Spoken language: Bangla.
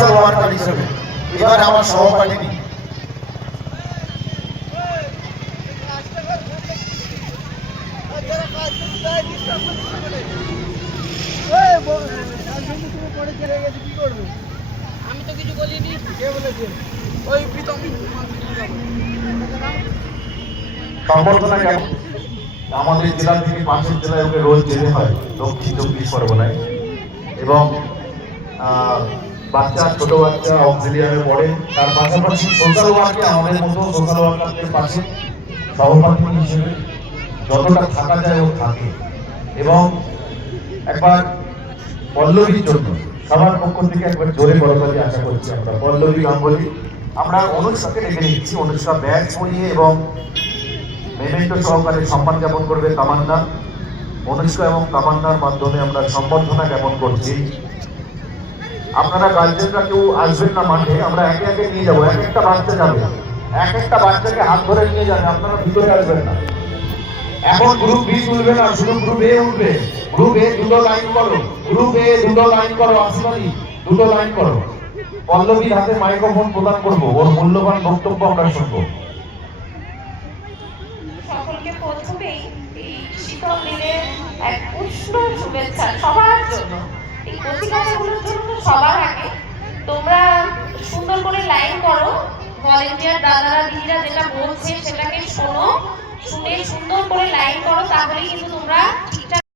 সোশ্যাল ওয়ার্কার হিসেবে। এবার আমার সহপাঠী আমি তো কিছু বলিনি। কে বলেছে? ওই প্রীতম সম্বর্ধনা কেমন? আমাদের জেলা থেকে পাশের জেলায় ওকে রোজ যেতে হয় দক্ষিণ 24 পরগনায়, এবং বাচ্চা ছোট বাচ্চা অক্সিলিয়ামে পড়ে। তার পাশাপাশি সোশ্যাল ওয়ার্কে আমাদের মতো সোশ্যাল ওয়ার্কারদের পাশে সহপাঠী হিসেবে যতটা থাকা যায় ও থাকে। এবং একবার পল্লবীর জন্য সবার পক্ষ থেকে একবার জোরে করতালি আশা করছি আমরা। পল্লবী গাঙ্গুলি, আমরা অনুষ্কাকে ডেকে নিচ্ছি। অনুষ্কা ব্যাগ পরিয়ে এবং মেমেন্টো সহকারে সম্মান জ্ঞাপন করবে তামান্না। অনুষ্কা এবং তামান্নার মাধ্যমে আমরা সম্বর্ধনা জ্ঞাপন করছি। আপনারা গার্জেনরা কেউ আসবেন না মাঠে, আমরা একে একে নিয়ে যাবো। এক একটা বাচ্চা যাবে, এক একটা বাচ্চাকে হাত ধরে নিয়ে যাবে, আপনারা ভিতরে আসবেন না। এখন গ্রুপ বি তুলবে না, শুধু গ্রুপ এ উঠবে। গ্রুপ এ দুটো লাইন করো, গ্রুপ এ দুটো লাইন করো, আসমানি দুটো লাইন করো। পল্লবীর হাতে মাইক্রোফোন প্রদান করবো, ওর মূল্যবান বক্তব্য আমরা শুনবো। সকলকে প্রথমেই এই শীতল দিনের এক উষ্ণ শুভেচ্ছা সবার জন্য। এই কচিকাচাগুলোর জন্য সবার আগে তোমরা সুন্দর করে লাইন করো। ভলেন্টিয়ার দাদারা দিদিরা যেটা বলছে সেটাকে শোনো, শুনে সুন্দর করে লাইন করো, তাহলেই কিন্তু তোমরা ঠিকঠাক